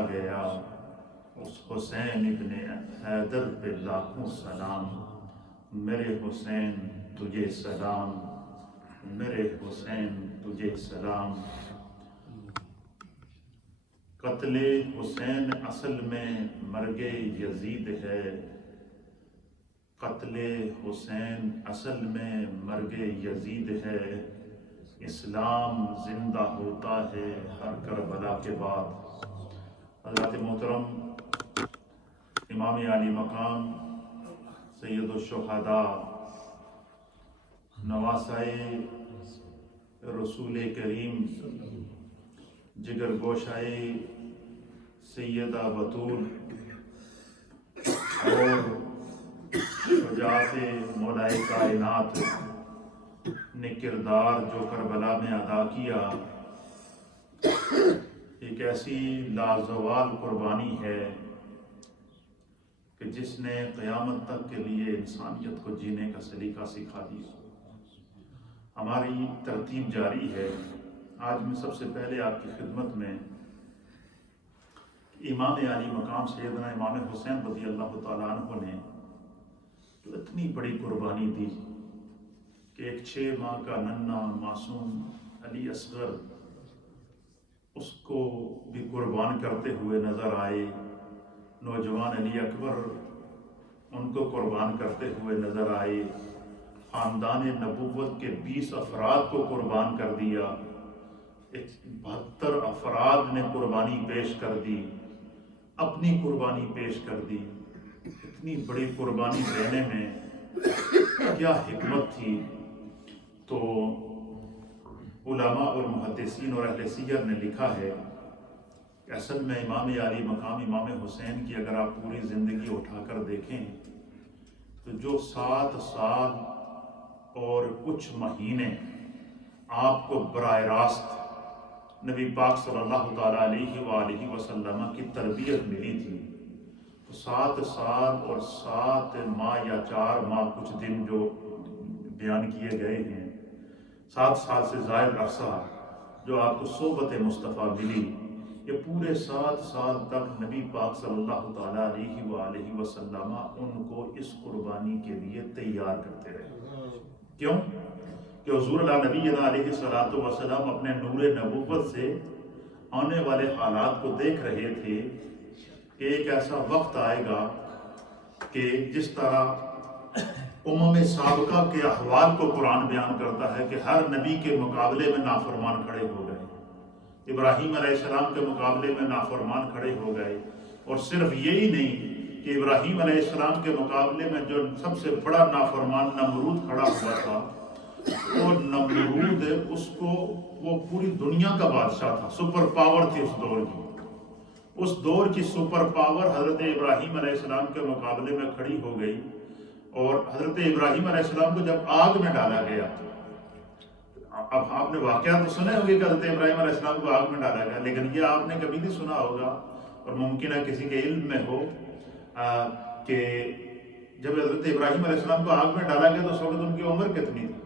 چلا گیا، اس حسین ابن حیدر پہ لاکھوں سلام، میرے حسین تجھے سلام، میرے حسین تجھے سلام۔ قتل حسین اصل میں مرگ یزید ہے، قتل حسین اصل میں مرگ یزید ہے، اسلام زندہ ہوتا ہے ہر کربلا کے بعد۔ حضرات محترم امام عالی مقام سید الشہداء نواسۂ رسول کریم جگر گوشائے سیدہ بطول اور شجاعت مولائے کائنات نے کردار جو کربلا میں ادا کیا، ایک ایسی لازوال قربانی ہے کہ جس نے قیامت تک کے لیے انسانیت کو جینے کا سلیقہ سکھا دیا۔ ہماری ترتیب جاری ہے۔ آج میں سب سے پہلے آپ کی خدمت میں امام عالی مقام سیدنا امام حسین رضی اللہ تعالیٰ عنہ نے جو اتنی بڑی قربانی دی کہ ایک 6 ماہ کا ننھا معصوم علی اصغر اس کو بھی قربان کرتے ہوئے نظر آئے، نوجوان علی اکبر ان کو قربان کرتے ہوئے نظر آئے، خاندان نبوت کے 20 افراد کو قربان کر دیا، 72 افراد نے قربانی پیش کر دی، اپنی قربانی پیش کر دی۔ اتنی بڑی قربانی دینے میں کیا حکمت تھی؟ تو علماء اور محدثین اور اہل سیر نے لکھا ہے کہ اصل میں امام عالی مقام امام حسین کی اگر آپ پوری زندگی اٹھا کر دیکھیں تو جو 7 سال اور کچھ مہینے آپ کو براہ راست نبی پاک صلی اللہ تعالیٰ علیہ وآلہ وسلم کی تربیت ملی تھی، تو 7 سال اور 7 ماہ یا 4 ماہ کچھ دن جو بیان کیے گئے ہیں، 7 سال سے زائد عرصہ جو آپ کو صحبت مصطفیٰ ملی، یہ پورے 7 سال تک نبی پاک صلی اللہ تعالیٰ علیہ وآلہ وسلم ان کو اس قربانی کے لیے تیار کرتے رہے۔ کیوں؟ کہ حضور اللہ نبینا علیہ الصلوۃ والسلام اپنے نور نبوت سے آنے والے حالات کو دیکھ رہے تھے کہ ایک ایسا وقت آئے گا کہ جس طرح امم سابقہ کے احوال کو قرآن بیان کرتا ہے کہ ہر نبی کے مقابلے میں نافرمان کھڑے ہو گئے، ابراہیم علیہ السلام کے مقابلے میں نافرمان کھڑے ہو گئے، اور صرف یہی نہیں کہ ابراہیم علیہ السلام کے مقابلے میں جو سب سے بڑا نافرمان نمرود کھڑا ہوا تھا، اور نمرود اس کو وہ پوری دنیا کا بادشاہ تھا، سپر پاور تھی اس دور کی، اس دور کی سپر پاور حضرت ابراہیم علیہ السلام کے مقابلے میں کھڑی ہو گئی۔ اور حضرت ابراہیم علیہ السلام کو جب آگ میں ڈالا گیا، اب آپ نے واقعات تو سنے ہوگے کہ حضرت ابراہیم علیہ السلام کو آگ میں ڈالا گیا، لیکن یہ آپ نے کبھی نہیں سنا ہوگا اور ممکن ہے کسی کے علم میں ہو کہ جب حضرت ابراہیم علیہ السلام کو آگ میں ڈالا گیا تو اس وقت ان کی عمر کتنی تھی؟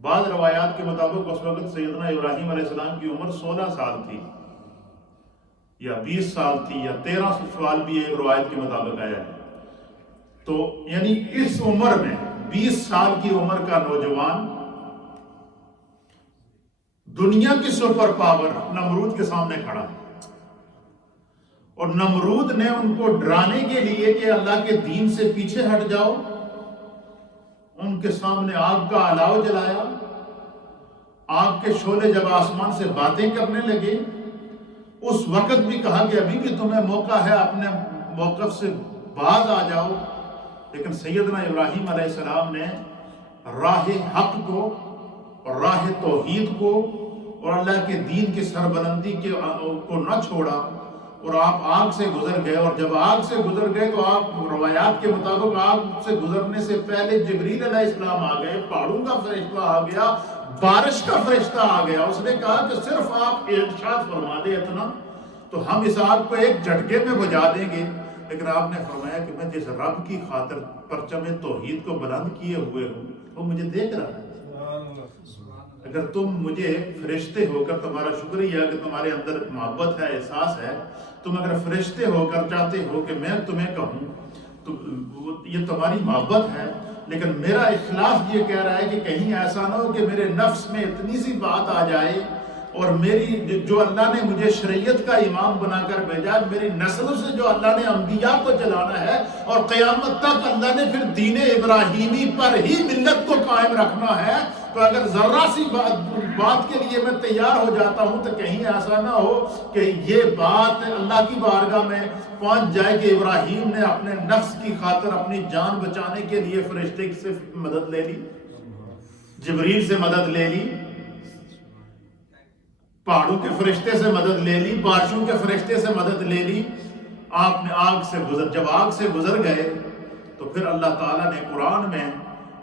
بعض روایات کے مطابق اس وقت سیدنا ابراہیم علیہ السلام کی عمر 16 سال تھی یا 20 سال تھی یا 13 سال بھی ایک روایت کے مطابق آیا ہے۔ تو یعنی اس عمر میں 20 سال کی عمر کا نوجوان دنیا کی سپر پاور نمرود کے سامنے کھڑا ہے، اور نمرود نے ان کو ڈرانے کے لیے کہ اللہ کے دین سے پیچھے ہٹ جاؤ، ان کے سامنے آگ کا الاؤ جلایا، آگ کے شعلے جب آسمان سے باتیں کرنے لگے، اس وقت بھی کہا کہ ابھی بھی تمہیں موقع ہے، اپنے موقف سے باز آ جاؤ، لیکن سیدنا ابراہیم علیہ السلام نے راہ حق کو اور راہ توحید کو اور اللہ کے دین کی سربلندی کو نہ چھوڑا، اور آپ آگ سے گزر گئے، اور جب آگ سے گزر گئے تو آپ روایات کے مطابق آگ سے گزرنے سے پہلے جبریل علیہ السلام آ گئے، پہاڑوں کا فرشتہ آ گیا، بارش کا فرشتہ آ گیا، اس نے کہا کہ صرف آپ ارشاد فرما دیں اتنا تو ہم اس آگ کو ایک جھٹکے میں بجھا دیں گے، لیکن آپ نے فرمایا کہ میں جس رب کی خاطر پرچم توحید کو بلند کیے ہوئے ہوں وہ مجھے دیکھ رہا ہے۔ اگر تم مجھے فرشتے ہو کر، تمہارا شکریہ کہ تمہارے اندر محبت ہے، احساس ہے، تم اگر فرشتے ہو کر چاہتے ہو کہ میں تمہیں کہوں تو یہ تمہاری محبت ہے، لیکن میرا اخلاص یہ کہہ رہا ہے کہ کہیں ایسا نہ ہو کہ میرے نفس میں اتنی سی بات آ جائے اور میری جو اللہ نے مجھے شریعت کا امام بنا کر بھیجا، میری نسل سے جو اللہ نے انبیاء کو چلانا ہے اور قیامت تک اللہ نے پھر دین ابراہیمی پر ہی ملت کو قائم رکھنا ہے، تو اگر ذرا سی بات کے لیے میں تیار ہو جاتا ہوں تو کہیں ایسا نہ ہو کہ یہ بات اللہ کی بارگاہ میں پہنچ جائے کہ ابراہیم نے اپنے نفس کی خاطر اپنی جان بچانے کے لیے فرشتے سے مدد لے لی، جبریل سے مدد لے لی، پہاڑوں کے فرشتے سے مدد لے لی، بارشوں کے فرشتے سے مدد لے لی، آپ نے جب آگ سے گزر گئے تو پھر اللہ تعالیٰ نے قرآن میں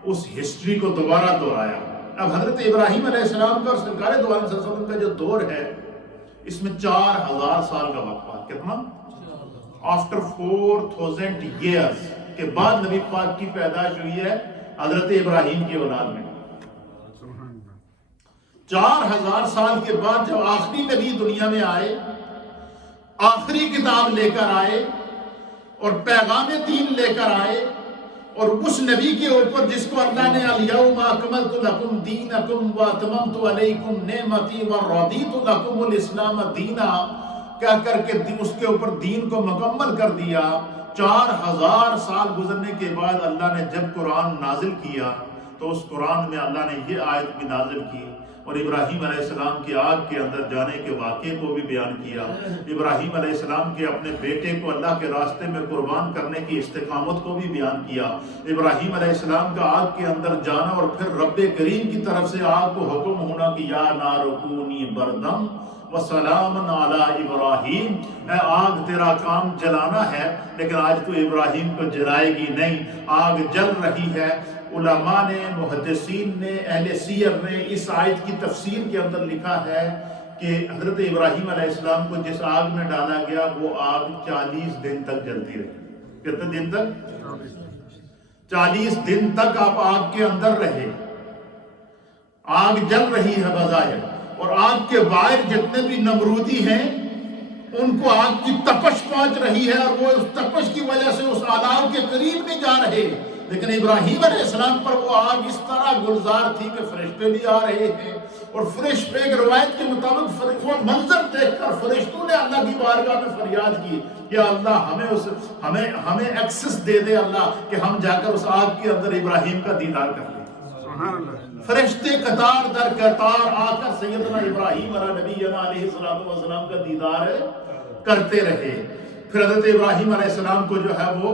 اس ہسٹری کو دوبارہ دہرایا۔ اب حضرت ابراہیم علیہ السلام کا اور سرکار دو عالم صلی اللہ علیہ وسلم کا جو دور ہے، اس میں 4000 سال کا وقفہ، کتنا؟ آفٹر 4000 years کے بعد نبی پاک کی پیدائش ہوئی ہے حضرت ابراہیم کی اولاد میں۔ 4000 سال کے بعد جب آخری نبی دنیا میں آئے، آخری کتاب لے کر آئے اور پیغام دین لے کر آئے، اور اس نبی کے اوپر جس کو اللہ نے الیوم اکملت لکم دینکم واتممت علیکم نعمتی ورضیت لکم الاسلام دینا کہہ کر کے اس کے اوپر دین کو مکمل کر دیا، 4000 سال گزرنے کے بعد اللہ نے جب قرآن نازل کیا تو اس قرآن میں اللہ نے یہ آیت بھی نازل کی اور ابراہیم علیہ السلام کی آگ کے اندر جانے کے واقعے کو بھی بیان کیا، ابراہیم علیہ السلام کے اپنے بیٹے کو اللہ کے راستے میں قربان کرنے کی استقامت کو بھی بیان کیا، ابراہیم علیہ السلام کا آگ کے اندر جانا اور پھر رب کریم کی طرف سے آگ کو حکم ہونا کہ یا نار کونی بردم وسلام علی ابراہیم، اے آگ تیرا کام جلانا ہے لیکن آج تو ابراہیم کو جلائے گی نہیں، آگ جل رہی ہے۔ علماء نے، محدثین نے، اہل سیر نے اس آیت کی تفسیر کے اندر لکھا ہے کہ حضرت ابراہیم علیہ السلام کو جس آگ میں ڈالا گیا وہ آگ 40 دن تک جلتی رہی۔ کتنے دن تک؟ 40 دن تک آپ آگ کے اندر رہے، آگ جل رہی ہے بظاہر، اور آگ کے باہر جتنے بھی نمرودی ہیں ان کو آگ کی تپش پہنچ رہی ہے اور وہ اس تپش کی وجہ سے اس آگ کے قریب نہیں جا رہے، لیکن ابراہیم علیہ السلام پر وہ آگ اس طرح گلزار تھی کہ فرشتے بھی آ رہے ہیں، اور فرشتے ایک روایت کے مطابق وہ منظر دیکھ کر فرشتوں نے اللہ کی بارگاہ میں فریاد کی کہ اللہ ہمیں ایکسس دے دے اللہ کہ ہم جا کر اس آگ کے اندر ابراہیم کا دیدار کر لیں۔ فرشتے قطار در قطار آ کر سیدنا ابراہیم علیہ نبینا علیہ السلام کا دیدار کرتے رہے۔ پھر حضرت ابراہیم علیہ السلام کو جو ہے وہ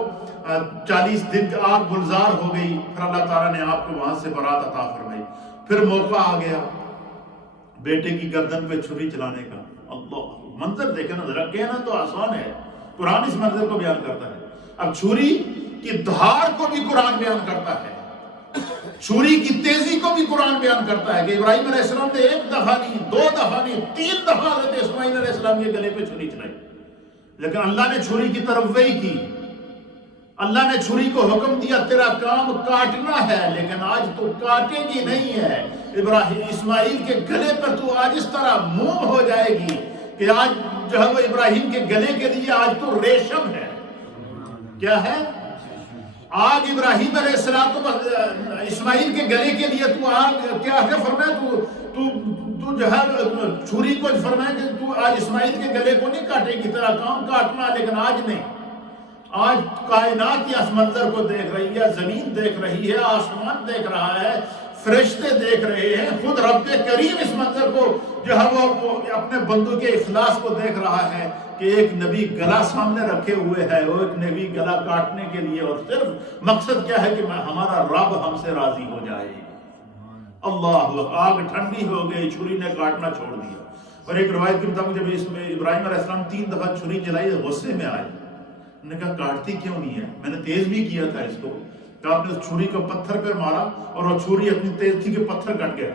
40 دن کی آگ گلزار ہو گئی، پھر اللہ تعالیٰ نے آپ کو وہاں سے برات عطا فرمائی۔ پھر موقع آ گیا بیٹے کی گردن پہ چھری چلانے کا۔ اللہ، منظر دیکھیں نا ذرا، کہنا تو آسان ہے، قرآن اس منظر کو بیان کرتا ہے۔ اب چھری کی دھار کو بھی قرآن بیان کرتا ہے، چھری کی تیزی کو بھی قرآن بیان کرتا ہے کہ ابراہیم علیہ السلام نے 1 دفعہ نہیں، 2 دفعہ نہیں، 3 دفعہ حضرت اسماعیل علیہ السلام کے گلے پہ چھری چلائی، لیکن اللہ نے چھری کی طرف وہی کی۔ اللہ نے چھری کو حکم دیا تیرا کام کاٹنا ہے، لیکن آج تو کاٹے گی نہیں ہے، ابراہیم اسماعیل کے گلے پر تو آج اس طرح موم ہو جائے گی کہ آج جو ہے وہ ابراہیم کے گلے کے لیے آج تو ریشم ہے۔ کیا ہے؟ آگ ابراہیم علیہ السلام اسماعیل کے گلے کے لیے تو آگ کیا ہے؟ فرمایا تو جو ہے چھری کو فرمایا کہ تو آج اسماعیل کے گلے کو نہیں کاٹے گی، تیرا کام کاٹنا، لیکن آج نہیں۔ آج کائنات اس منظر کو دیکھ رہی ہے، زمین دیکھ رہی ہے، آسمان دیکھ رہا ہے، فرشتے دیکھ رہے ہیں، خود رب کریم اس منظر کو جو ہے وہ اپنے بندوں کے اخلاص کو دیکھ رہا ہے کہ ایک نبی گلا سامنے رکھے ہوئے ہے، وہ ایک نبی گلا کاٹنے کے لیے، اور صرف مقصد کیا ہے کہ ہمارا رب ہم سے راضی ہو جائے۔ اللہ، آگ ٹھنڈی ہو گئی، چھری نے کاٹنا چھوڑ دیا۔ اور ایک روایت کے مطابق جب اس میں ابراہیم علیہ السلام 3 دفعہ چھری چلائی، غصے میں آئے، انہوں نے کہا کاٹتی کیوں نہیں ہے؟ میں نے تیز بھی کیا تھا اس کو، کہ آپ نے اس چھری کو پتھر پہ مارا اور وہ چھری اتنی تیز تھی کہ پتھر کٹ گیا،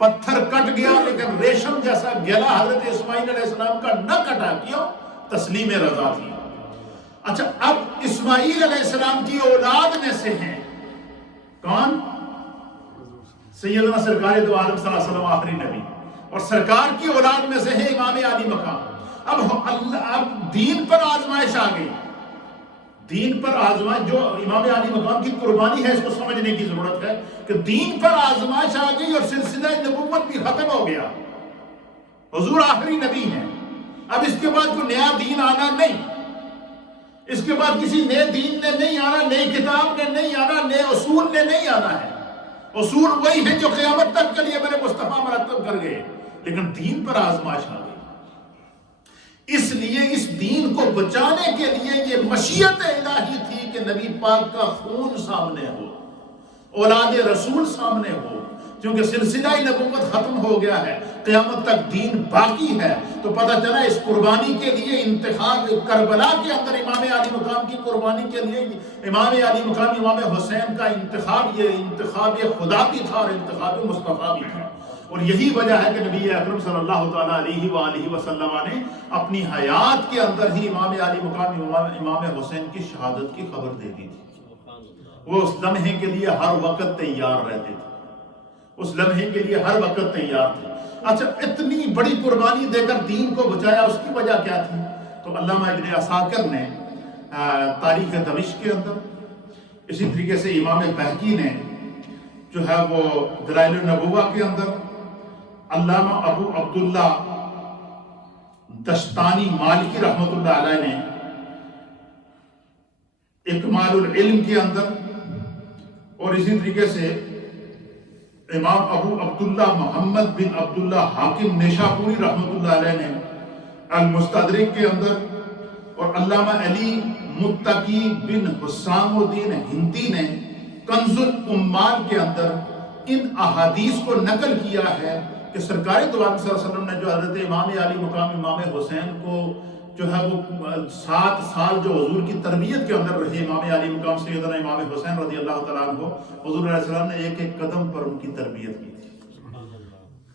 پتھر کٹ گیا، لیکن ریشم جیسا گلا حضرت اسماعیل علیہ السلام کا نہ کٹا۔ کیوں؟ تسلیم رضا تھی۔ اچھا، اب اسماعیل علیہ السلام کی اولاد میں سے ہیں کون؟ سیدنا سرکار دو عالم صلی اللہ علیہ وسلم آخری نبی اور سرکار کی اولاد میں سے ہے امام علی مقام. اب دین پر آزمائش آ گئی. دین پر آزمائش جو امام علی مقام کی قربانی ہے اس کو سمجھنے کی ضرورت ہے کہ دین پر آزمائش آ گئی اور سلسلہ نبوت بھی ختم ہو گیا. حضور آخری نبی ہیں. اب اس کے بعد کوئی نیا دین آنا نہیں. اس کے بعد کسی نئے دین نے نہیں آنا, نئی کتاب نے نہیں آنا, نئے اصول نے نہیں آنا ہے. اصول وہی ہیں جو قیامت تک کے لیے میرے مصطفیٰ مرتب کر گئے, لیکن دین پر آزمائش آ گئی. اس لیے اس دین کو بچانے کے لیے یہ مشیت الہی تھی کہ نبی پاک کا خون سامنے ہو, اولاد رسول سامنے ہو, کیونکہ سلسلہ نبوت ختم ہو گیا ہے, قیامت تک دین باقی ہے. تو پتہ چلا اس قربانی کے لیے انتخاب کربلا کے اندر امام علی مقام کی قربانی کے لیے امام علی مقام امام حسین کا انتخاب یہ انتخاب خدا بھی تھا اور انتخاب مصطفیٰ بھی تھا. اور یہی وجہ ہے کہ نبی اکرم صلی اللہ تعالیٰ علیہ وآلہ وسلم نے اپنی حیات کے اندر ہی امام علی مقام امام حسین کی شہادت کی خبر دے دی تھی. وہ اس لمحے کے لیے ہر وقت تیار رہتے تھے, اس لمحے کے لیے ہر وقت تیار تھے. اچھا, اتنی بڑی قربانی دے کر دین کو بچایا, اس کی وجہ کیا تھی؟ تو علامہ ابن عساکر نے تاریخ دمشق کے اندر, اسی طریقے سے امام بہقی نے جو ہے وہ دلائل النبوہ کے اندر, علامہ ابو عبداللہ دشتانی مالکی رحمۃ اللہ علیہ نے اکمال العلم کے اندر, اور اسی طریقے سے امام ابو عبداللہ محمد بن عبداللہ حاکم نیشاپوری رحمۃ اللہ علیہ نے المستدرک کے اندر, اور علامہ علی متقی بن حسام الدین ہندی نے کنز الامال کے اندر ان احادیث کو نقل کیا ہے کہ سرکار دو عالم صلی اللہ علیہ وسلم نے جو حضرت امام علی مقام امام حسین کو جو ہے وہ 7 سال جو حضور کی تربیت کے اندر رہے, امام علی مقام سیدنا امام حسین رضی اللہ تعالیٰ عنہ, حضور علیہ السلام نے ایک ایک قدم پر ان کی تربیت کی تھی.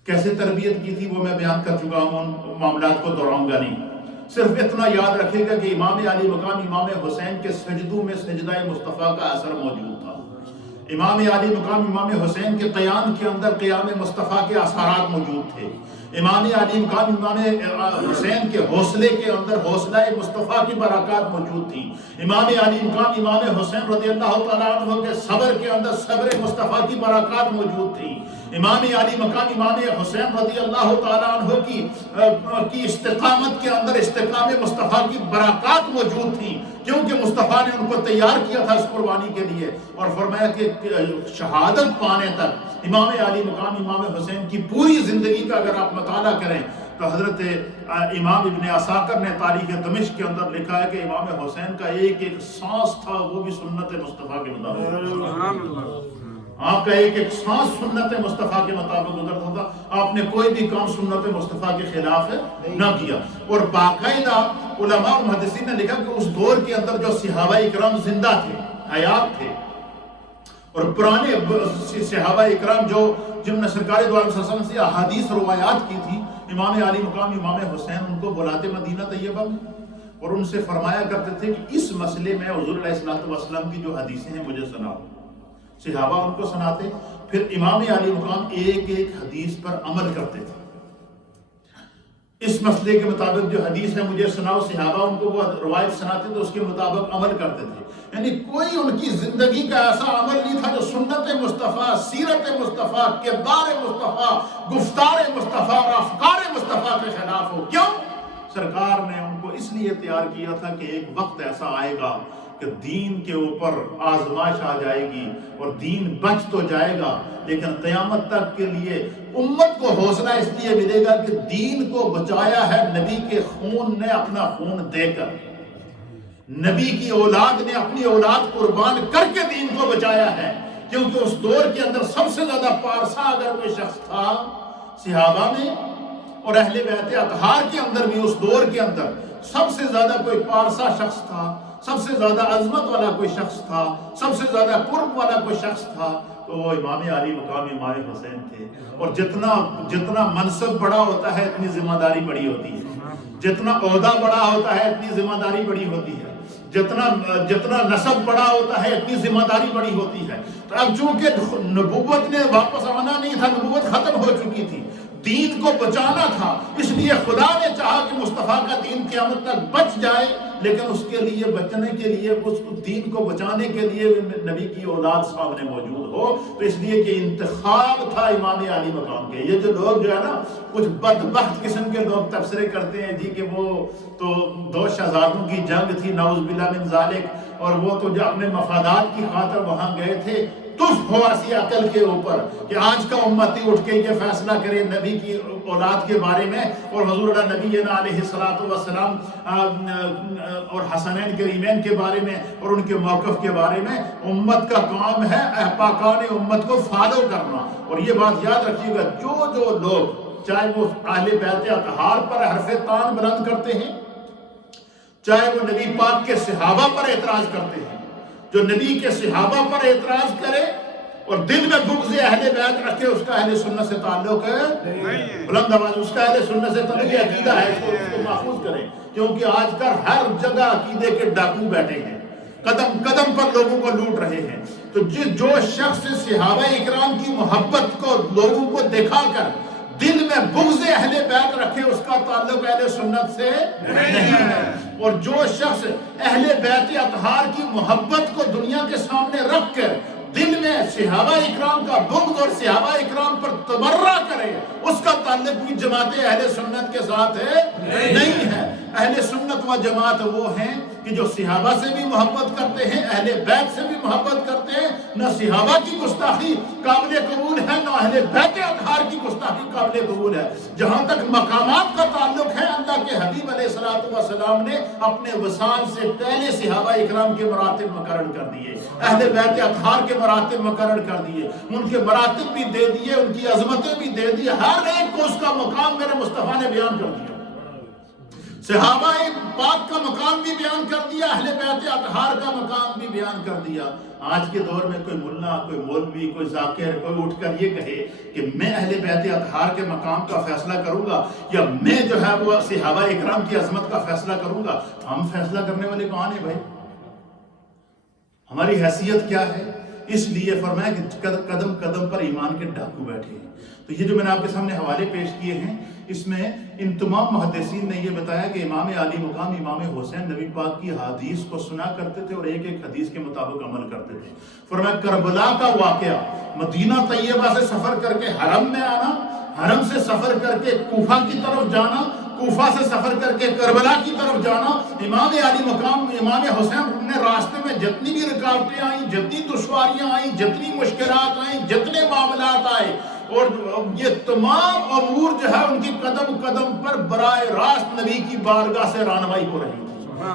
کیسے تربیت کی تھی وہ میں بیان کر چکا ہوں, ان معاملات کو دہراؤں گا نہیں. صرف اتنا یاد رکھے گا کہ امام علی مقام امام حسین کے سجدوں میں سجدہ مصطفیٰ کا اثر موجود تھا. امام علی مقام امام حسین کے قیام کے اندر قیام مصطفیٰ کے اثرات موجود تھے. امام علی مقام امام حسین کے حوصلے کے اندر حوصلہ مصطفیٰ کی برکات موجود تھی. امام علی مقام امام حسین رضی اللہ تعالیٰ عنہ کے صبر کے اندر صبر مصطفیٰ کی برکات موجود تھی. امام علی مقام امام حسین رضی اللہ تعالیٰ عنہ کی استقامت کے اندر استقام مصطفیٰ کی برکات موجود تھی, کیونکہ مصطفیٰ نے ان کو تیار کیا تھا اس قربانی کے لیے. اور فرمایا کہ شہادت پانے تک امام علی مقام امام حسین کی پوری زندگی کا اگر آپ مطالعہ کریں تو حضرت امام ابن عساکر نے تاریخ دمشق کے اندر لکھا ہے کہ امام حسین کا ایک ایک سانس تھا وہ بھی سنت مصطفیٰ کے مطابق. آپ کا ایک ایک سانس سنت مصطفیٰ کے مطابق گزرتا تھا. آپ نے کوئی بھی کام سنت مصطفیٰ کے خلاف نہ کیا. اور باقاعدہ علماء اور محدثین نے لکھا کہ اس دور کے اندر جو صحابہ اکرام زندہ تھے, حیات تھے, اور پرانے صحابہ اکرام جو جن نے سرکار دو عالم صلی اللہ علیہ وسلم سے احادیث روایات کی تھی, امام علی مقام امام حسین ان کو بلاتے مدینہ طیبہ میں اور ان سے فرمایا کرتے تھے کہ اس مسئلے میں حضور علیہ السلام کی جو حدیثیں ہیں مجھے سناؤ. صحابہ ان کو سناتے, پھر امام علی مقام ایک ایک حدیث پر عمل کرتے تھے. اس مسئلے کے مطابق جو حدیث ہے مجھے سناؤ, صحابہ ان کو وہ روایت سناتے تو اس کے مطابق عمل کرتے تھے. یعنی کوئی ان کی زندگی کا ایسا عمل نہیں تھا جو سنت مصطفیٰ, سیرت مصطفیٰ, کردار مصطفیٰ, گفتار مصطفیٰ اور افکار مصطفیٰ کے خلاف ہو. کیوں؟ سرکار نے ان کو اس لیے تیار کیا تھا کہ ایک وقت ایسا آئے گا کہ دین کے اوپر آزمائش آ جائے گی اور دین بچ تو جائے گا, لیکن قیامت تک کے لیے امت کو حوصلہ اس لیے ملے گا کہ دین کو بچایا ہے نبی کے خون نے, اپنا خون دے کر. نبی کی اولاد نے اپنی اولاد قربان کر کے دین کو بچایا ہے. کیونکہ اس دور کے اندر سب سے زیادہ پارسا اگر کوئی شخص تھا صحابہ میں اور اہل بیت اطہار کے اندر بھی, اس دور کے اندر سب سے زیادہ کوئی پارسا شخص تھا, سب سے زیادہ عظمت والا کوئی شخص تھا, سب سے زیادہ قرب والا کوئی شخص تھا, تو وہ امام علی مقام امام حسین تھے. اور جتنا منصب بڑا ہوتا ہے اتنی ذمہ داری بڑی ہوتی ہے, جتنا عہدہ بڑا ہوتا ہے اتنی ذمہ داری بڑی ہوتی ہے, جتنا نسب بڑا ہوتا ہے اتنی ذمہ داری بڑی ہوتی ہے. تو اب چونکہ نبوت نے واپس آنا نہیں تھا، نبوت ختم ہو چکی تھی، دین کو بچانا تھا، اس لیے خدا نے چاہا کہ مصطفیٰ کا دین قیامت تک بچ جائے. لیکن اس کے لیے بچنے کے لیے، اس دین کو بچانے کے لیے نبی کی اولاد سامنے موجود ہو. تو اس لیے کہ انتخاب تھا امام علی مقام کے. یہ جو لوگ جو ہے نا کچھ بدبخت قسم کے لوگ تبصرے کرتے ہیں جی کہ وہ تو 2 شہزادوں کی جنگ تھی نعوذ باللہ من ذالک، اور وہ تو جو اپنے مفادات کی خاطر وہاں گئے تھے. تف ہو ایسی عقل کے اوپر کہ آج کا امتی اٹھ کے یہ فیصلہ کرے نبی کی اولاد کے بارے میں اور حضور نبینا علیہ السلام اور حسنین کریمین کے بارے میں اور ان کے موقف کے بارے میں. امت کا کام ہے پاکان امت کو فالو کرنا. اور یہ بات یاد رکھیے گا، جو لوگ چاہے وہ اہل بیت اطہار پر حرف تان بلند کرتے ہیں، چاہے وہ نبی پاک کے صحابہ پر اعتراض کرتے ہیں، جو نبی کے صحابہ پر اعتراض کرے اور دل میں بغض اہل بیت رکھے، اس کا اہل سنت سے تعلق ہے بلند آواز، اس کا اہل سنت سے تعلق عقیدہ ہے. اس کو محفوظ کریں، کیونکہ آج کل ہر جگہ عقیدے کے ڈاکو بیٹھے ہیں، قدم قدم پر لوگوں کو لوٹ رہے ہیں. تو جو شخص صحابہ اکرام کی محبت کو لوگوں کو دکھا کر دل میں بغض اہل بیت رکھے، اس کا تعلق اہل سنت سے نہیں ہے. اور جو شخص اہل بیت اطہار کی محبت کو دنیا کے سامنے رکھ کر دل میں صحابہ اکرام کا بغض اور صحابہ اکرام پر تبرہ کرے، اس کا تعلق بھی جماعت اہل سنت کے ساتھ ہے نہیں ہے. اہل سنت و جماعت وہ ہیں کہ جو صحابہ سے بھی محبت کرتے ہیں، اہل بیت سے بھی محبت کرتے ہیں. نہ صحابہ کی گستاخی قابل قبول ہے، نہ اہل بیت اطہار کی گستاخی قابل قبول ہے. جہاں تک مقامات کا تعلق ہے، اللہ کے حبیب علیہ السلام نے اپنے وصال سے پہلے صحابہ اکرام کے مراتب مقرر کر دیے، اہل بیت اطہار کے مراتب مقرر کر دیے، ان کے مراتب بھی دے دیے، ان کی عظمتیں بھی دے دی. ہر ایک کو اس کا مقام میرے مصطفیٰ نے بیان کر دیا. صحابہ پاک کا مقام بھی بیان کر دیا، اہل بیت اطہار کا مقام بھی بیان کر دیا. آج کے دور میں کوئی ملا، کوئی مولوی، کوئی ذاکر، کوئی اٹھ کر یہ کہے کہ میں اہل بیت اطہار کے مقام کا فیصلہ کروں گا یا میں جو ہے وہ صحابہ اکرام کی عظمت کا فیصلہ کروں گا. ہم فیصلہ کرنے والے کون ہیں بھائی؟ ہماری حیثیت کیا ہے؟ اس لیے فرمایا کہ قدم قدم پر ایمان کے ڈاکو بیٹھے ہیں. تو یہ جو میں نے آپ کے سامنے حوالے پیش کیے ہیں، اس میں ان تمام محدثین نے یہ بتایا کہ امام علی مقام امام حسین نبی پاک کی حدیث کو سنا کرتے تھے اور ایک ایک حدیث کے مطابق عمل کرتے تھے. فرمایا کربلا کا واقعہ، مدینہ طیبہ سے سفر کر کے حرم میں آنا، حرم سے سفر کر کے کوفہ کی طرف جانا، کوفہ سے سفر کر کے کربلا کی طرف جانا. امام علی مقام امام حسین نے راستے میں جتنی بھی رکاوٹیں آئیں، جتنی دشواریاں آئیں، جتنی مشکلات آئیں، جتنے معاملات آئے، اور یہ تمام امور جو ہے ان کی قدم قدم پر براہ راست نبی کی بارگاہ سے رہنمائی ہو رہی تھی.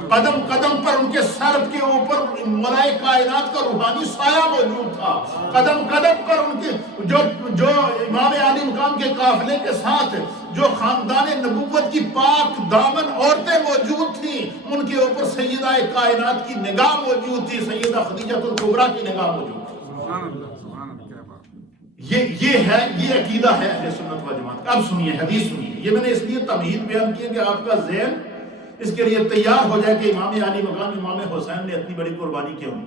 قدم قدم پر ان کے سر کے اوپر ملائے کائنات کا روحانی سایہ موجود تھا. قدم قدم پر ان کے جو امام علی مقام کے قافلے کے ساتھ جو خاندان نبوت کی پاک دامن عورتیں موجود تھیں، ان کے اوپر سیدہ کائنات کی نگاہ موجود تھی، سیدہ خدیجہ الکبریٰ کی نگاہ موجود تھی. یہ عقیدہ ہے اہل سنت و جماعت کا. اب سنیے، حدیث سنیے. یہ میں نے اس لیے تمہید بیان کی کہ آپ کا ذہن اس کے لیے تیار ہو جائے کہ امام علی مقام امام حسین نے اتنی بڑی قربانی کیوں دی.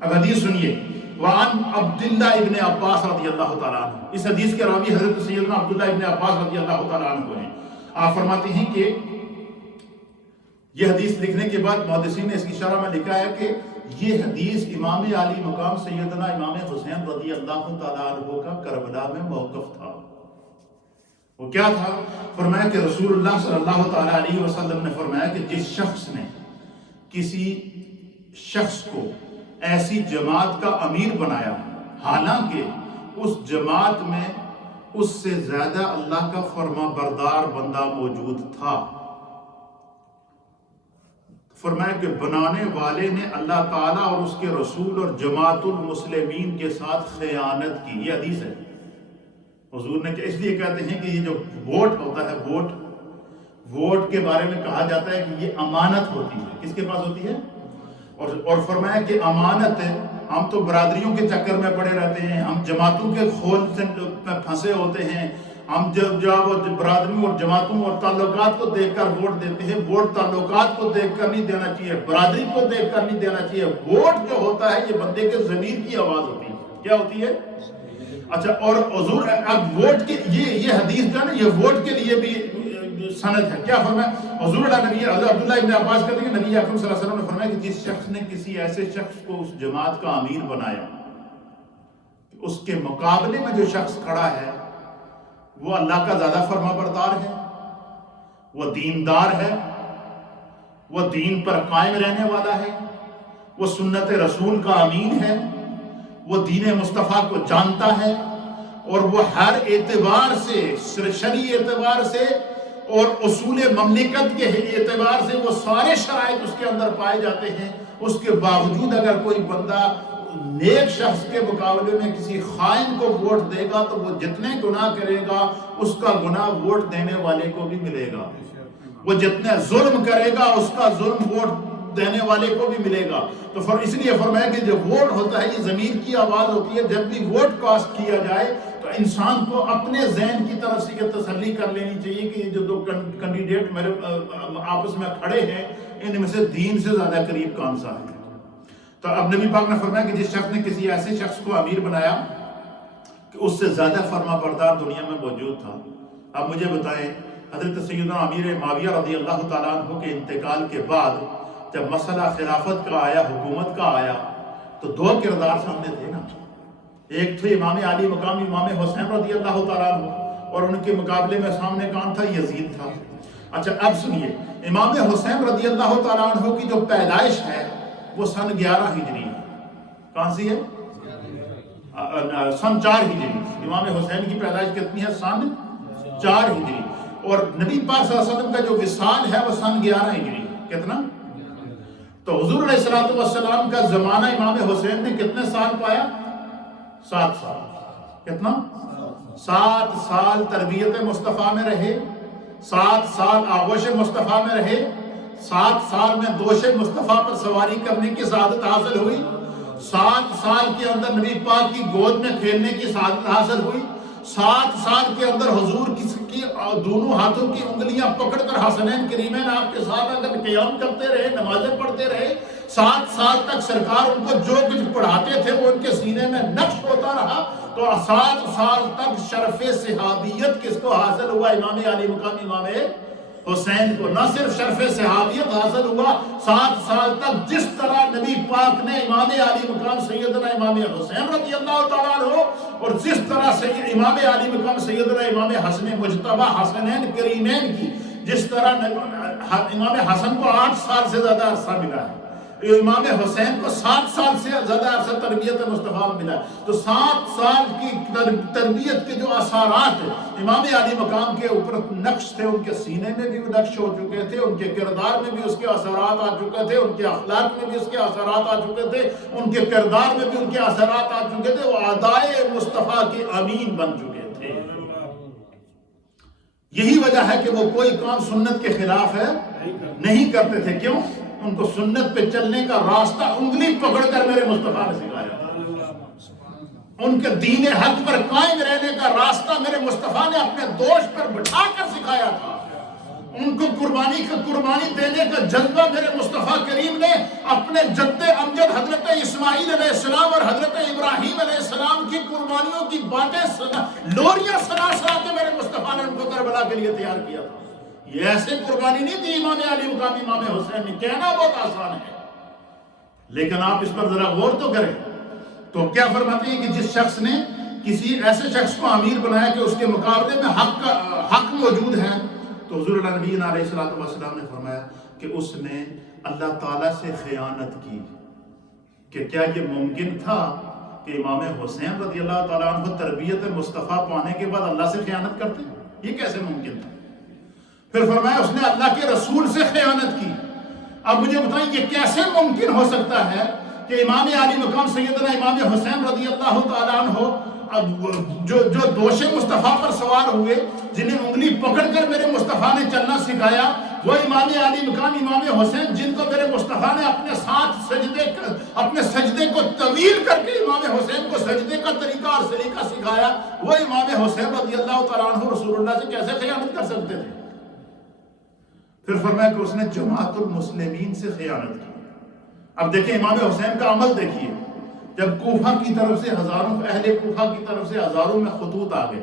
اب حدیث سنیے. وعن عبداللہ ابن عباس رضی اللہ تعالیٰ عنہ. اس حدیث کے راوی حضرت سیدنا عبداللہ ابن عباس رضی اللہ تعالیٰ عنہ ہیں. آپ فرماتے ہیں کہ یہ حدیث لکھنے کے بعد محدثین نے اس کی شرح میں لکھا ہے کہ یہ حدیث امام علی مقام سیدنا امام حسین رضی اللہ تعالیٰ عنہ کا کربلا میں موقف تھا. وہ کیا تھا؟ فرمایا کہ رسول اللہ صلی اللہ تعالیٰ علیہ وسلم نے فرمایا کہ جس شخص نے کسی شخص کو ایسی جماعت کا امیر بنایا حالانکہ اس جماعت میں اس سے زیادہ اللہ کا فرما بردار بندہ موجود تھا، فرمایا کہ بنانے والے نے اللہ تعالیٰ اور اس کے رسول اور جماعت المسلمین کے ساتھ خیانت کی. یہ حدیث ہے. حضور نے اس لیے کہتے ہیں کہ یہ جو ووٹ ہوتا ہے، ووٹ کے بارے میں کہا جاتا ہے کہ یہ امانت ہوتی ہے. کس کے پاس ہوتی ہے؟ اور فرمایا کہ امانت ہے. ہم تو برادریوں کے چکر میں پڑے رہتے ہیں، ہم جماعتوں کے خول سے پھنسے ہوتے ہیں، ہم جب برادریوں اور جماعتوں اور تعلقات کو دیکھ کر ووٹ دیتے ہیں، ووٹ تعلقات کو دیکھ کر نہیں دینا چاہیے، برادری کو دیکھ کر نہیں دینا چاہیے. ووٹ جو ہوتا ہے یہ بندے کے ضمیر کی آواز ہوتی ہے. کیا ہوتی ہے؟ اچھا، اور حضور اب ووٹ کے یہ حدیث جو ہے نا، یہ ووٹ کے لیے بھی سند ہے. کیا فرمایا حضور نبی عبداللہ ابن عباس کہتے ہیں کہ نبی اکرم صلی اللہ علیہ وسلم نے فرمایا کہ جس شخص نے کسی ایسے شخص کو اس جماعت کا امیر بنایا، اس کے مقابلے میں جو شخص کھڑا ہے وہ اللہ کا زیادہ فرما بردار ہے، وہ دیندار ہے، وہ دین پر قائم رہنے والا ہے، وہ سنت رسول کا امین ہے، وہ دین مصطفیٰ کو جانتا ہے، اور وہ ہر اعتبار سے، شرعی اعتبار سے اور اصول مملکت کے اعتبار سے وہ سارے شرائط اس کے اندر پائے جاتے ہیں. اس کے باوجود اگر کوئی بندہ نیک شخص کے مقابلے میں کسی خائن کو ووٹ دے گا تو وہ جتنے گناہ کرے گا اس کا گناہ ووٹ دینے والے کو بھی ملے گا. وہ جتنے ظلم کرے گا اس کا ظلم ووٹ دینے والے کو بھی ملے گا. تو اس لیے فرمایا کہ جو ووٹ ہوتا ہے یہ ضمیر کی آواز ہوتی ہے. جب بھی ووٹ کاسٹ کیا جائے تو انسان کو اپنے ذہن کی طرف سے یہ تسلی کر لینی چاہیے کہ جو دو کینڈیڈیٹ میرے آپس میں کھڑے ہیں ان میں سے دین سے زیادہ قریب کون سا ہے. تو اب نبی پاک نے فرمایا کہ جس شخص نے کسی ایسے شخص کو امیر بنایا کہ اس سے زیادہ فرما بردار دنیا میں موجود تھا. اب مجھے بتائیں، حضرت سیدنا امیر معاویہ رضی اللہ تعالیٰ عنہ کے انتقال کے بعد جب مسئلہ خلافت کا آیا، حکومت کا آیا، تو دو کردار سامنے تھے نا. ایک تھے امام علی مقام امام حسین رضی اللہ تعالیٰ عنہ، اور ان کے مقابلے میں سامنے کون تھا؟ یزید تھا. اچھا اب سنیے، امام حسین رضی اللہ تعالیٰ عنہ کی جو پیدائش ہے وہ سن 11 ہجری ہے. کون سی ہے؟ سن 4 ہجری. امام حسین کی پیدائش کتنی ہے؟ سن 4 ہجری. اور نبی پاک صلی اللہ علیہ وسلم کا جو وصال ہے وہ سن 11 ہجری. کتنا؟ تو حضور علیہ السلام کا زمانہ امام حسین نے کتنے سال پایا؟ 7 سال. کتنا؟ 7 سال تربیت مصطفیٰ میں رہے، 7 سال آغوش مصطفیٰ میں رہے، 7 سال میں دوش مصطفیٰ پر سواری کرنے کی سعادت حاصل ہوئی، 7 سال کے اندر نبی پاک کی گود میں کھیلنے کی سعادت حاصل ہوئی، 7 سال کے اندر حضور کی دونوں ہاتھوں کی انگلیاں پکڑ کر حسنین کریمین آپ کے ساتھ اگر قیام کرتے رہے، نمازیں پڑھتے رہے، 7 سال تک سرکار ان کو جو کچھ پڑھاتے تھے وہ ان کے سینے میں نقش ہوتا رہا. تو 7 سال تک شرف صحابیت کس کو حاصل ہوا؟ امام علی مقام امام حسین کو. نہ صرف شرف صحابیت حاصل ہوا، 7 سال تک جس طرح نبی پاک نے امام علی مقام سیدنا امام حسین رضی اللہ تعالیٰ عنہ اور جس طرح سے امام علی مقام سیدنا امام حسن مجتبی حسنین کریمین کی جس طرح امام حسن کو 8 سال سے زیادہ عرصہ ملا ہے، امام حسین کو 7 سال سے زیادہ عرصہ تربیت مصطفیٰ میں ملا. تو 7 سال کی تربیت کے جو اثرات امام علی مقام کے اوپر نقش تھے، ان کے سینے میں بھی نقش ہو چکے تھے، ان کے کردار میں بھی اس کے اثرات آ چکے تھے، ان کے اخلاق میں بھی اس کے اثرات آ چکے تھے، ان کے کردار میں بھی ان کے اثرات آ چکے تھے. وہ اعدائے مصطفیٰ کے امین بن چکے تھے. یہی وجہ ہے کہ وہ کوئی کام سنت کے خلاف ہے نہیں کرتے تھے. کیوں؟ ان کو سنت پہ چلنے کا راستہ انگلی پکڑ کر میرے مصطفیٰ نے سکھایا. ان کے دین حق پر قائم رہنے کا راستہ میرے مصطفیٰ نے اپنے دوش پر بٹھا کر سکھایا تھا. ان کو قربانی دینے کا جذبہ میرے مصطفیٰ کریم نے اپنے جد امجد حضرت اسماعیل علیہ السلام اور حضرت ابراہیم علیہ السلام کی قربانیوں کی باتیں لوریاں سنا کے میرے مصطفیٰ نے ان کو کربلا کے لیے تیار کیا تھا. یہ ایسے قربانی نہیں تھی امام علی مقام امام حسین نے. کہنا بہت آسان ہے لیکن آپ اس پر ذرا غور تو کریں. تو کیا فرماتے ہیں کہ جس شخص نے کسی ایسے شخص کو امیر بنایا کہ اس کے مقابلے میں حق موجود ہے، تو حضور اللہ نبی علیہ السلام نے فرمایا کہ اس نے اللہ تعالیٰ سے خیانت کی. کہ کیا یہ ممکن تھا کہ امام حسین رضی اللہ تعالیٰ عنہ تربیت مصطفیٰ پانے کے بعد اللہ سے خیانت کرتے؟ یہ کیسے ممکن تھا؟ پھر فرمایا اس نے اللہ کے رسول سے خیانت کی. اب مجھے بتائیں یہ کیسے ممکن ہو سکتا ہے کہ امام علی مقام سیدنا امام حسین رضی اللہ تعالیٰ عنہ جو دوش مصطفیٰ پر سوار ہوئے، جنہیں انگلی پکڑ کر میرے مصطفیٰ نے چلنا سکھایا، وہ امام علی مقام امام حسین جن کو میرے مصطفیٰ نے اپنے سجدے کو طویل کر کے امام حسین کو سجدے کا طریقہ اور سلیقہ سکھایا، وہ امام حسین رضی اللہ تعالیٰ عنہ رسول اللہ سے کیسے خیانت کر سکتے تھے؟ پھر فرمایا کہ اس نے جماعت المسلمین سے خیانت کی۔ اب دیکھیں امام حسین کا عمل دیکھیے، جب کوفہ کی طرف سے اہل کوفہ کی طرف سے ہزاروں میں خطوط آ گئے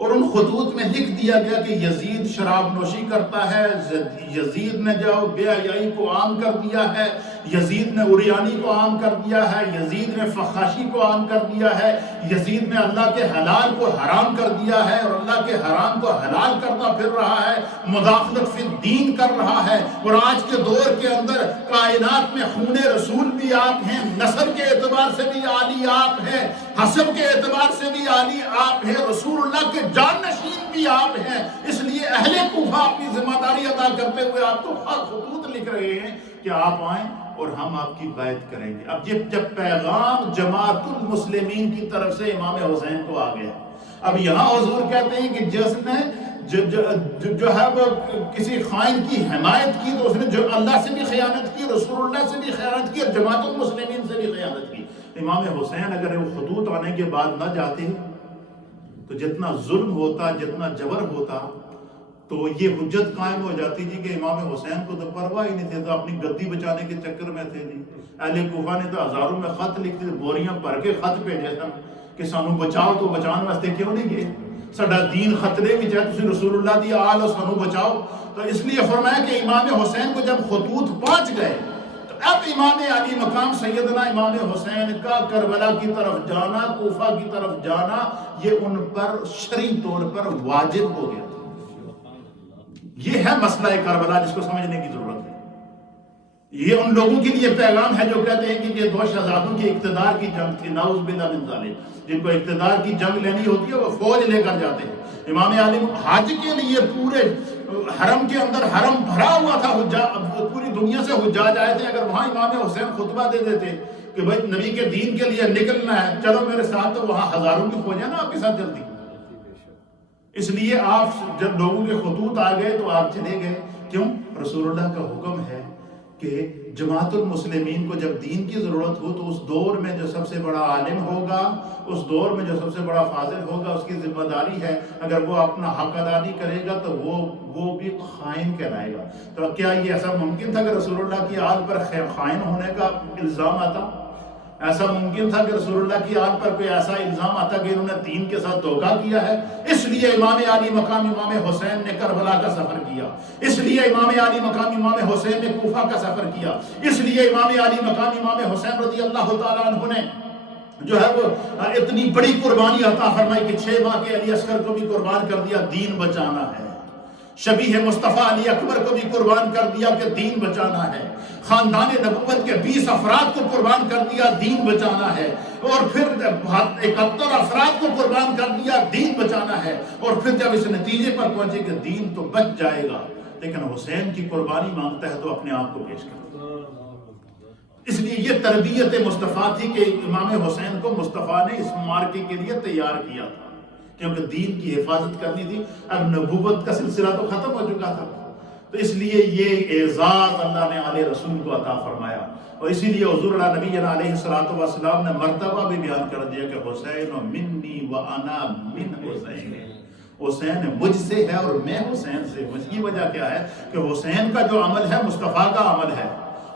اور ان خطوط میں لکھ دیا گیا کہ یزید شراب نوشی کرتا ہے، یزید نے جو بے حیائی کو عام کر دیا ہے، یزید نے عریانی کو عام کر دیا ہے، یزید نے فحاشی کو عام کر دیا ہے، یزید نے اللہ کے حلال کو حرام کر دیا ہے اور اللہ کے حرام کو حلال کرتا پھر رہا ہے، مداخلت فی الدین کر رہا ہے، اور آج کے دور کے اندر کائنات میں خون رسول بھی آپ ہیں، نسل کے اعتبار سے بھی عالی آپ ہیں، حسب کے اعتبار سے بھی عالی آپ ہیں، رسول اللہ کے جانشین بھی آپ ہیں، اس لیے اہل کوفہ اپنی ذمہ داری ادا کرتے ہوئے آپ کو خطوط لکھ رہے ہیں کہ آپ آئیں اور ہم آپ کی بیعت کریں گے۔ اب جب پیغام جماعت المسلمین کی طرف سے امام حسین کو آ گیا، اب یہاں حضور کہتے ہیں کہ جس نے جو ہے وہ کسی خائن کی حمایت کی تو اس نے جو اللہ سے بھی خیانت کی، رسول اللہ سے بھی خیانت کی اور جماعت المسلمین سے بھی خیانت کی۔ امام حسین اگر وہ خطوط آنے کے بعد نہ جاتے تو جتنا ظلم ہوتا، جتنا جبر ہوتا، تو یہ حجت قائم ہو جاتی جی کہ امام حسین کو تو پرواہ ہی نہیں تھے، تو اپنی گدی بچانے کے چکر میں تھے جی۔ اہل کوفہ نے تو ہزاروں میں خط لکھتے تھے، بوریاں بھر کے خط بھیجے سن کہ سانو بچاؤ، تو بچان واسطے کیوں نہیں گئے؟ ساڈا دین خطرے وچ ہے، تسی رسول اللہ دی آل سانو بچاؤ۔ تو اس لیے فرمایا کہ امام حسین کو جب خطوط پہنچ گئے تو اب امام علی مقام سیدنا امام حسین کا کربلا کی طرف جانا، کوفہ کی طرف جانا، یہ ان پر شرعی طور پر واجب ہو گیا۔ یہ ہے مسئلہ کربلا جس کو سمجھنے کی ضرورت ہے۔ یہ ان لوگوں کے لیے پیغام ہے جو کہتے ہیں کہ یہ دو شہزادوں کی اقتدار کی جنگ تھی، نعوذ باللہ من ذالک، جن کو اقتدار کی جنگ لینی ہوتی ہے وہ فوج لے کر جاتے ہیں۔ امام علی حج کے لیے پورے حرم کے اندر حرم بھرا ہوا تھا، پوری دنیا سے حجاج آئے تھے، اگر وہاں امام حسین خطبہ دے دیتے کہ بھائی نبی کے دین کے لیے نکلنا ہے، چلو میرے ساتھ، تو وہاں ہزاروں کی فوج ہے نا آپ کے ساتھ جلدی۔ اس لیے آپ جب لوگوں کے خطوط آ گئے تو آپ چلے گئے، کیوں؟ رسول اللہ کا حکم ہے کہ جماعت المسلمین کو جب دین کی ضرورت ہو تو اس دور میں جو سب سے بڑا عالم ہوگا، اس دور میں جو سب سے بڑا فاضل ہوگا، اس کی ذمہ داری ہے اگر وہ اپنا حق ادا نہیں کرے گا تو وہ بھی خائن کہلائے گا۔ تو کیا یہ ایسا ممکن تھا کہ رسول اللہ کی آل پر خائن ہونے کا الزام آتا؟ ایسا ممکن تھا کہ رسول اللہ کی آل پر کوئی ایسا الزام آتا کہ انہوں نے دین کے ساتھ دھوکہ کیا ہے؟ اس لیے امام علی مقام امام حسین نے کربلا کا سفر کیا، اس لیے امام علی مقام امام حسین نے کوفہ کا سفر کیا، اس لیے امام علی مقام امام حسین رضی اللہ تعالیٰ عنہ نے جو ہے وہ اتنی بڑی قربانی عطا فرمائی کہ 6 ماہ کے علی اصغر کو بھی قربان کر دیا، دین بچانا ہے۔ شبیہ مصطفیٰ علی اکبر کو بھی قربان کر دیا کہ دین بچانا ہے۔ خاندان نبوت کے 20 افراد کو قربان کر دیا، دین بچانا ہے۔ اور پھر 71 افراد کو قربان کر دیا، دین بچانا ہے۔ اور پھر جب اس نتیجے پر پہنچے کہ دین تو بچ جائے گا لیکن حسین کی قربانی مانگتا ہے تو اپنے آپ کو پیش کرتا ہے۔ اس لیے یہ تربیت مصطفیٰ تھی کہ امام حسین کو مصطفیٰ نے اس مارکے کے لیے تیار کیا تھا، کیونکہ دین کی حفاظت کرنی تھی۔ اب نبوت کا سلسلہ تو ختم ہو چکا تھا، تو اس لیے یہ اعزاز اللہ نے آل رسول کو عطا فرمایا، اور اسی لیے حضور اللہ نبی علیہ الصلوۃ والسلام نے مرتبہ بھی بیان کر دیا کہ حسین منی وانا من حسین، حسین مجھ سے ہے اور میں حسین سے ہوں۔ اس کی وجہ کیا ہے کہ حسین کا جو عمل ہے مصطفیٰ کا عمل ہے،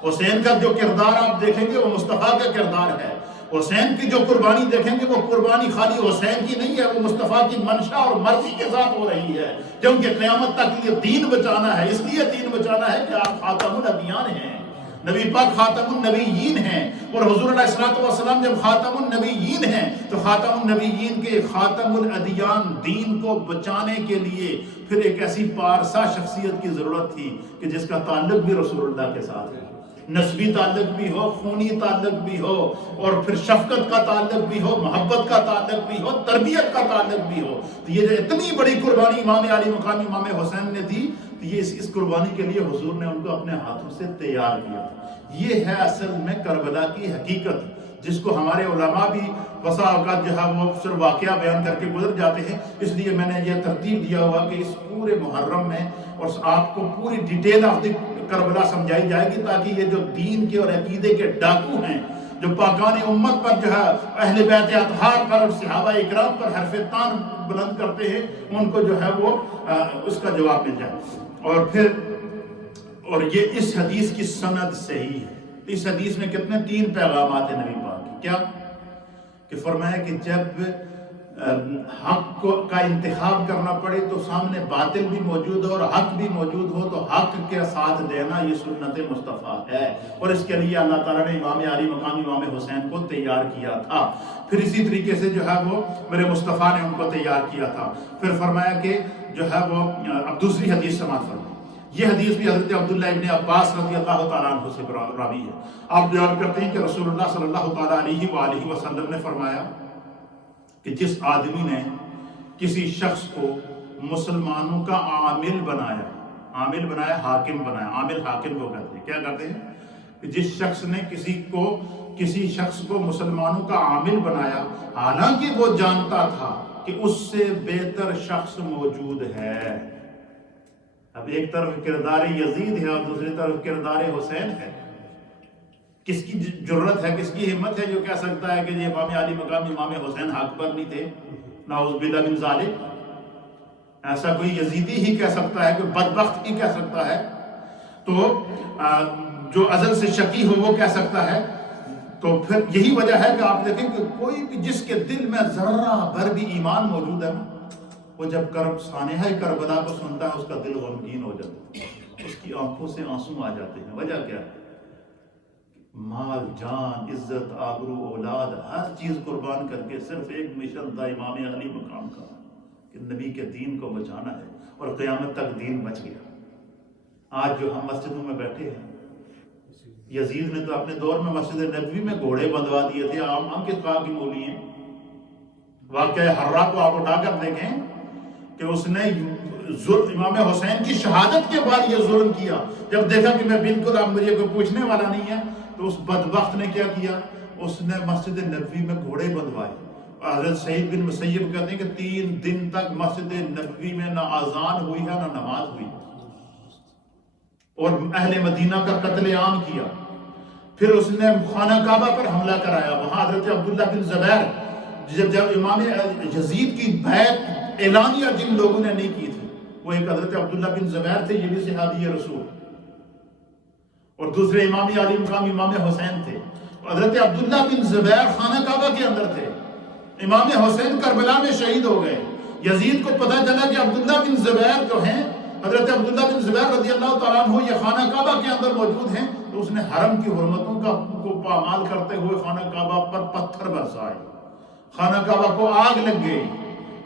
حسین کا جو کردار آپ دیکھیں گے وہ مصطفیٰ کا کردار ہے، حسین کی جو قربانی دیکھیں گے وہ قربانی خالی حسین کی نہیں ہے، وہ مصطفیٰ کی منشا اور مرضی کے ساتھ ہو رہی ہے، کیونکہ قیامت تک یہ دین بچانا ہے۔ اس لیے دین بچانا ہے کہ آپ خاتم الانبیاء ہیں، نبی پاک خاتم النبیین ہیں، اور حضور علیہ الصلوۃ والسلام جب خاتم النبیین ہیں تو خاتم النبیین کے خاتم الادیان دین کو بچانے کے لیے پھر ایک ایسی پارسا شخصیت کی ضرورت تھی کہ جس کا تعلق بھی رسول اللہ کے ساتھ ہے، نسبی تعلق بھی ہو، خونی تعلق بھی ہو، اور پھر شفقت کا تعلق بھی ہو، محبت کا تعلق بھی ہو، تربیت کا تعلق بھی ہو۔ تو یہ جو اتنی بڑی قربانی امام علی مقام امام حسین نے دی، تو یہ اس قربانی کے لیے حضور نے ان کو اپنے ہاتھوں سے تیار کیا۔ یہ ہے اصل میں کربلا کی حقیقت، جس کو ہمارے علماء بھی بسا اوقات جو ہے وہ صرف واقعہ بیان کر کے گزر جاتے ہیں. اس لیے میں نے یہ ترتیب دیا ہوا کہ اس پورے محرم میں اور آپ کو پوری ڈیٹیل آف دی کربلا سمجھائی جائے گی، تاکہ یہ جو دین کے اور عقیدے کے ڈاکو ہیں جو پاکان امت پر جو ہے اہل بیت اطہار پر اور صحابہ اکرام پر حرف تان بلند کرتے ہیں، ان کو جو ہے وہ اس کا جواب مل جائے. اور یہ اس حدیث کی سند صحیح ہے. اس حدیث میں کتنے 3 پیغامات ہیں نبی پاک کی. کیا کہ فرمایا کہ جب حق کا انتخاب کرنا پڑے تو سامنے باطل بھی موجود ہو اور حق بھی موجود ہو تو حق کے ساتھ دینا یہ سنت مصطفیٰ ہے. اور اس کے لیے اللہ تعالیٰ نے امام علی مقام امام حسین کو تیار کیا تھا. پھر اسی طریقے سے جو ہے وہ میرے مصطفیٰ نے ان کو تیار کیا تھا. پھر فرمایا کہ جو ہے وہ اب دوسری حدیث سماعت فرمائیں. یہ حدیث بھی حضرت عبداللہ ابن عباس رضی اللہ تعالیٰ عنہ سے راوی ہے. آپ بیان کرتے ہیں کہ رسول اللہ صلی اللہ تعالیٰ علیہ وآلہ وسلم نے فرمایا کہ جس آدمی نے کسی شخص کو مسلمانوں کا عامل بنایا حاکم بنایا. عامل حاکم کو کہتے ہیں. کیا کہتے ہیں؟ کہ جس شخص نے کسی شخص کو مسلمانوں کا عامل بنایا حالانکہ وہ جانتا تھا کہ اس سے بہتر شخص موجود ہے. اب ایک طرف کردار یزید ہے اور دوسری طرف کردار حسین ہے. کس کی جرت ہے، کس کی ہمت ہے جو کہہ سکتا ہے کہ یہ امام علی مقام امام حسین حق پر نہیں تھے؟ نعوذ باللہ من ذالک. ایسا کوئی یزیدی ہی کہہ سکتا ہے، کوئی بدبخت ہی کہہ سکتا ہے. تو جو ازل سے شقی ہو وہ کہہ سکتا ہے. تو پھر یہی وجہ ہے کہ آپ دیکھیں کہ کوئی بھی جس کے دل میں ذرہ بھر بھی ایمان موجود ہے نا، وہ جب سانحہ کربلا کو سنتا ہے اس کا دل غمگین ہو جاتا ہے، اس کی آنکھوں سے آنسو آ جاتے ہیں. وجہ کیا ہے؟ مال، جان، عزت، آبرو، اولاد، ہر چیز قربان کر کے صرف ایک مشن تھا امام علی مقام کا کہ نبی کے دین کو بچانا ہے، اور قیامت تک دین بچ گیا. آج جو ہم مسجدوں میں بیٹھے ہیں، یزید نے تو اپنے دور میں مسجد نبوی میں گھوڑے بندھوا دیے تھے. ہم کس بات کی مولی ہیں؟ واقعہ حرہ کو آپ اٹھا کر دیکھیں کہ اس نے امام حسین کی شہادت کے بعد یہ ظلم کیا. جب دیکھا کہ میں بالکل اب مجھے کوئی پوچھنے والا نہیں ہے تو اس بدبخت نے کیا کیا؟ اس نے مسجد نبوی میں گھوڑے بندھوائے. حضرت سعید بن مسیب کہتے ہیں کہ 3 دن تک مسجد نبوی میں نہ اذان ہوئی ہے نہ نماز ہوئی، اور اہل مدینہ کا قتل عام کیا. پھر اس نے خانہ کعبہ پر حملہ کرایا. وہاں حضرت عبداللہ بن زبیر جب امام یزید کی بیعت اعلانیہ جن لوگوں نے نہیں کی تھی، وہ ایک حضرت عبداللہ بن زبیر تھے، یہ بھی صحابی رسول، اور دوسرے امام علی مقام امام حسین تھے. حضرت عبداللہ بن زبیر خانہ کعبہ کے اندر تھے. امام حسین کربلا میں شہید ہو گئے. یزید کو پتہ چلا کہ عبداللہ بن زبیر جو ہیں، حضرت عبداللہ بن زبیر رضی اللہ تعالیٰ عنہ یہ خانہ کعبہ کے اندر موجود ہیں، تو اس نے حرم کی حرمتوں کو پامال کرتے ہوئے خانہ کعبہ پر پتھر برسائے. خانہ کعبہ کو آگ لگ گئی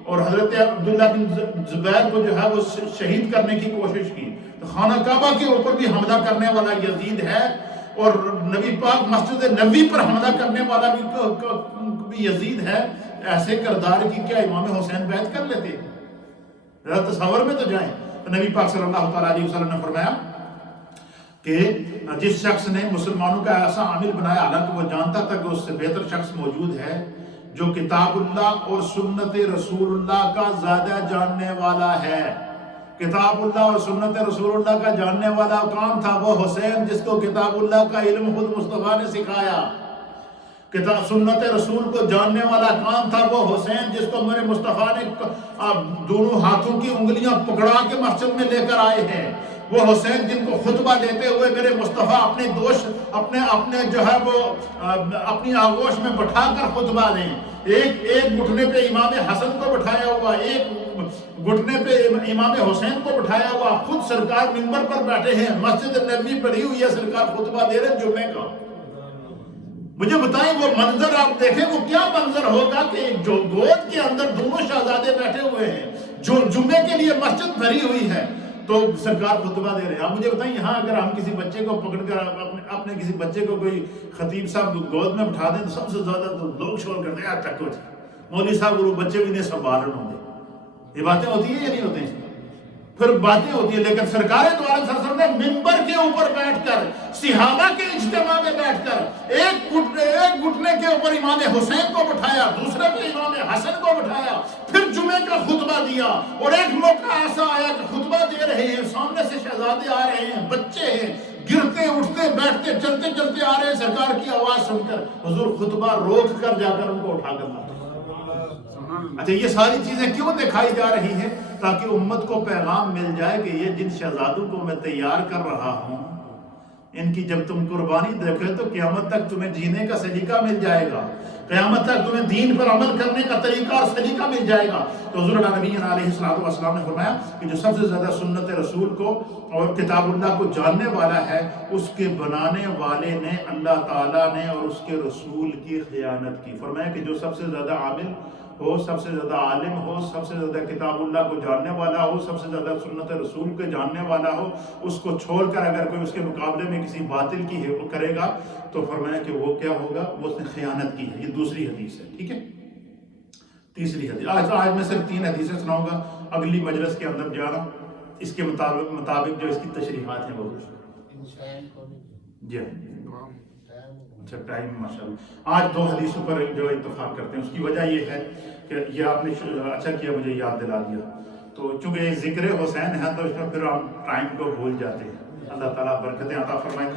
اور حضرت عبداللہ بن زبیر کو جو ہے وہ شہید کرنے کی کوشش کی. تو خانہ کعبہ کے اوپر بھی حملہ کرنے والا یزید ہے، اور نبی پاک مسجد نبوی پر حملہ کرنے والا بھی یزید ہے. ایسے کردار کی کیا امام حسین بیعت کر لیتے؟ ذرا تصور میں تو جائیں. تو نبی پاک صلی اللہ تعالیٰ علیہ وسلم نے فرمایا کہ جس شخص نے مسلمانوں کا ایسا عامل بنایا حالانکہ وہ جانتا تھا کہ اس سے بہتر شخص موجود ہے، جو کتاب اللہ اور سنت رسول اللہ کا زیادہ جاننے والا ہے. کتاب اللہ اور سنت رسول اللہ کا جاننے والا کون تھا؟ وہ حسین، جس کو کتاب اللہ کا علم خود مصطفیٰ نے سکھایا. کتاب سنت رسول کو جاننے والا کون تھا؟ وہ حسین، جس کو میرے مصطفیٰ نے دونوں ہاتھوں کی انگلیاں پکڑا کے مسجد میں لے کر آئے ہیں. وہ حسین جن کو خطبہ دیتے ہوئے میرے مصطفیٰ اپنے جو ہے وہ اپنی آغوش میں بٹھا کر خطبہ دیں. ایک گھٹنے پہ امام حسن کو بٹھایا ہوا، ایک گھٹنے پہ امام حسین کو بٹھایا ہوا، خود سرکار منبر پر بیٹھے ہیں، مسجد نبوی پڑھی ہوئی ہے، سرکار خطبہ دے رہے جمعے کا. مجھے بتائیں وہ منظر آپ دیکھیں وہ کیا منظر ہوگا کہ جو گود کے اندر دونوں شہزادے بیٹھے ہوئے ہیں، جو جمعے کے لیے مسجد بھری ہوئی ہے، تو سرکار خطبہ دے رہے ہیں. آپ مجھے بتائیں یہاں اگر ہم کسی بچے کو پکڑ کر اپنے کسی بچے کو کوئی خطیب صاحب گود میں بٹھا دیں تو سب سے زیادہ تو لوگ شور کرتے ہیں تک کچھ مولوی صاحب وہ بچے بھی نہیں سنبھالن ہوں گے. یہ باتیں ہوتی ہیں یا نہیں ہوتی ہیں؟ پھر باتیں ہوتی ہیں. لیکن سرکار دو عالم صلی اللہ علیہ وسلم نے منبر کے اوپر بیٹھ کر صحابہ کے اجتماع میں بیٹھ کر ایک گھٹنے کے اوپر امام حسین کو بٹھایا، دوسرے پہ امام حسن کو بٹھایا، پھر جمعے کا خطبہ دیا، اور ایک موقع ایسا آیا کہ خطبہ دے رہے ہیں، سامنے سے شہزادے آ رہے ہیں، بچے ہیں، گرتے اٹھتے بیٹھتے چلتے چلتے آ رہے ہیں، سرکار کی آواز سن کر حضور خطبہ روک کر جا کر ان کو اٹھا کر لاتے۔ اچھا، یہ ساری چیزیں کیوں دکھائی جا رہی ہیں؟ تاکہ امت کو پیغام مل جائے کہ یہ جن شہزادوں کو میں تیار کر رہا ہوں، ان کی جب تم قربانی دیکھے تو قیامت تک تمہیں جینے کا سلیقہ مل جائے گا، قیامت تک تمہیں دین پر عمل کرنے کا طریقہ اور سلیقہ مل جائے گا۔ تو حضور نبی علیہ السلام نے فرمایا کہ جو سب سے زیادہ سنت رسول کو اور کتاب اللہ کو جاننے والا ہے، اس کے بنانے والے نے، اللہ تعالیٰ نے اور اس کے رسول کی خیانت کی۔ فرمایا کہ جو سب سے زیادہ عامل ہو، سب سے زیادہ عالم ہو، سب سے زیادہ کتاب اللہ کو جاننے والا ہو، سب سے زیادہ سنت رسول کو جاننے والا ہو، اس کو چھوڑ کر اگر کوئی اس کے مقابلے میں کسی باطل کی کرے گا تو فرمایا کہ وہ کیا ہوگا؟ وہ اس نے خیانت کی ہے۔ یہ دوسری حدیث ہے، ٹھیک ہے؟ تیسری حدیث، آج میں صرف 3 حدیثیں سناؤں گا، اگلی مجلس کے اندر جانا اس کے مطابق جو اس کی تشریحات ہیں وہ جی اچھا ٹائم ماشاءاللہ۔ آج 2 حدیثوں پر جو اتفاق کرتے ہیں، اس کی وجہ یہ ہے کہ یہ آپ نے اچھا کیا مجھے یاد دلا دیا، تو چونکہ یہ ذکر حسین ہے تو اس میں پھر ہم ٹائم کو بھول جاتے ہیں۔ اللہ تعالیٰ برکتیں عطا فرمائے۔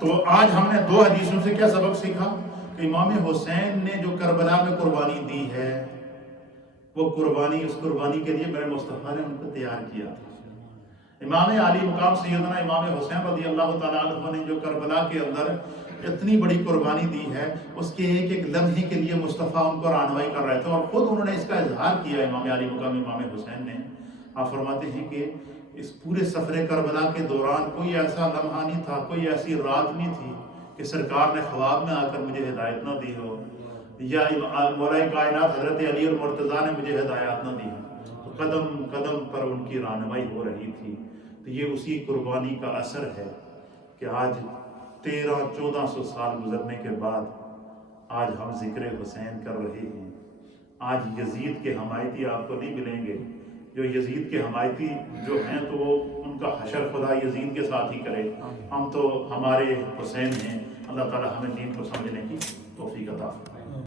تو آج ہم نے 2 حدیثوں سے کیا سبق سیکھا؟ کہ امام حسین نے جو کربلا میں قربانی دی ہے، وہ قربانی، اس قربانی کے لیے میرے مصطفیٰ نے ان کو تیار کیا تھا۔ امام عالی مقام سیدنا امام حسین رضی اللہ تعالیٰ عنہ نے جو کربلا کے اندر اتنی بڑی قربانی دی ہے، اس کے ایک ایک لمحے کے لیے مصطفیٰ ان کو رہنمائی کر رہے تھے، اور خود انہوں نے اس کا اظہار کیا۔ امام علی مقام امام حسین نے، آپ فرماتے ہیں کہ اس پورے سفر کربلا کے دوران کوئی ایسا لمحہ نہیں تھا، کوئی ایسی رات نہیں تھی کہ سرکار نے خواب میں آ کر مجھے ہدایت نہ دی ہو، یا مولا کائنات حضرت علی اور مرتضیٰ نے مجھے ہدایت نہ دی ہو، تو قدم قدم پر ان کی رہنمائی ہو رہی تھی۔ تو یہ اسی قربانی کا اثر ہے کہ آج 1300-1400 سال گزرنے کے بعد آج ہم ذکر حسین کر رہے ہیں۔ آج یزید کے حمایتی آپ کو نہیں ملیں گے، جو یزید کے حمایتی جو ہیں تو وہ ان کا حشر خدا یزید کے ساتھ ہی کرے، ہم تو ہمارے حسین ہیں۔ اللہ تعالی ہمیں دین کو سمجھنے کی توفیق عطا فرمائے۔